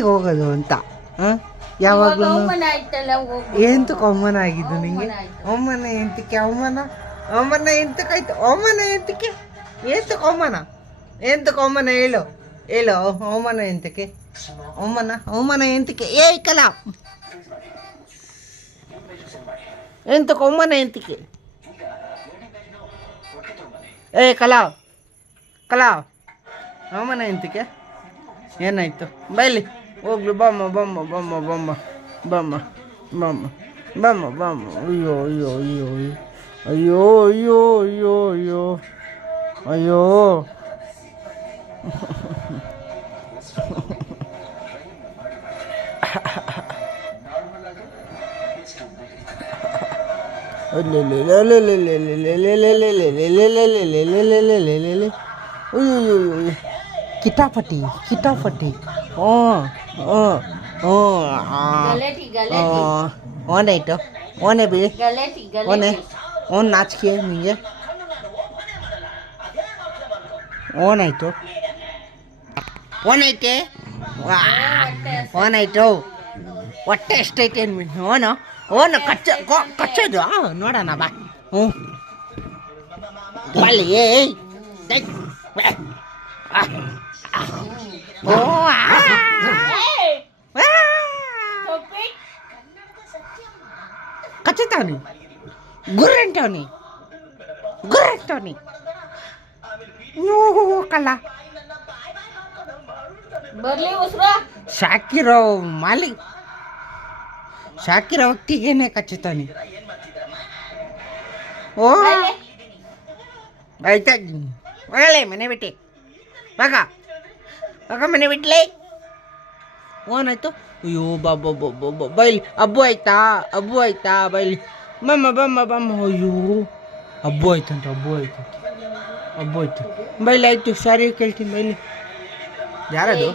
ಹೋಗೋದು ಅಂತ ಯಾವಾಗಲೂ ಎಂತಕ್ಕೆ ಅವಮಾನ ಆಗಿದ್ದು ನಿಂಗೆ? ಅವಮಾನ ಎಂತಕ್ಕೆ? ಅವಮಾನ ಎಂತಕ್ಕಾಯ್ತು? ಅವಮಾನ ಎಂತಕ್ಕೆ? ಎಂತಕ್ಕೆ ಅವಮಾನ? ಎಂತಕ್ಕೆ ಅವಮಾನ ಹೇಳು ಹೇಳು. ಅವಮಾನ ಎಂತಕ್ಕೆ? ಅವಮಾನ ಎಂತಕ್ಕೆ? ಕಲ ಎಂತಕ್ಕೆ ಅವಮಾನ ಎಂತಕ್ಕೆ? ಕಲಾ ಅವಮಾನ ಎಂತಕ್ಕೆ? ಏನಾಯ್ತು? ಬೈಲಿ ಹೋಗ್ಲಿ. ಬಮ್ಮ ಬಮ್ಮ ಬಮ್ಮ ಬಮ್ಮ ಬಮ್ಮ ಬಮ್ಮ ಬಮ್ಮ ಬಮ್ಮ. ಅಯ್ಯೋ ಅಯ್ಯೋ ಅಯ್ಯೋ ಅಯ್ಯೋ ಅಯ್ಯೋ ಅಯ್ಯೋ ಅಯ್ಯೋ ಅಯ್ಯೋ. ಕಿಟಾಪಟಿ ಓನಾಯ್ತು ಓನೇ ಬಿ ಓನ್ ನಾಚಿಕೆ ನಿಂಗೆ ಓನಾಯ್ತು ಓನಾಯ್ತು ಹೊಟ್ಟೆ ಎಷ್ಟೈತೆ ಅನ್ಬಿಟ್ಟು ಓನು ಕಚ್ಚೋದು ನೋಡೋಣ ಬಾ. ಬಲ್ಲಿ ಕಚ್ಚುತ್ತಾವನಿ ಗುರ್ರಂಟವನಿ ಕಲ್ಲ ಶಾಕಿರೋ ಹೊತ್ತಿಗೇನೆ ಕಚ್ಚುತ್ತಾನೆ. ಓ ಆಯ್ತಾ ಒಳ್ಳೆ ಮನೆ ಬಿಟ್ಟೆ ಮಗ ಮನೆ ಬಿಟ್ಲೆ. ಓನಾಯ್ತು? ಅಯ್ಯೋ ಬಾಬಾ ಬೈಲಿ. ಹಬ್ಬು ಆಯ್ತಾ ಬೈಲಿ. ಬಮ್ಮ. ಅಯ್ಯೋ ಹಬ್ಬು ಆಯ್ತಂತ ಬೈಲಿ. ಆಯ್ತು ಸಾರಿ ಕೇಳ್ತೀನಿ ಬೈಲಿ. ಯಾರದು?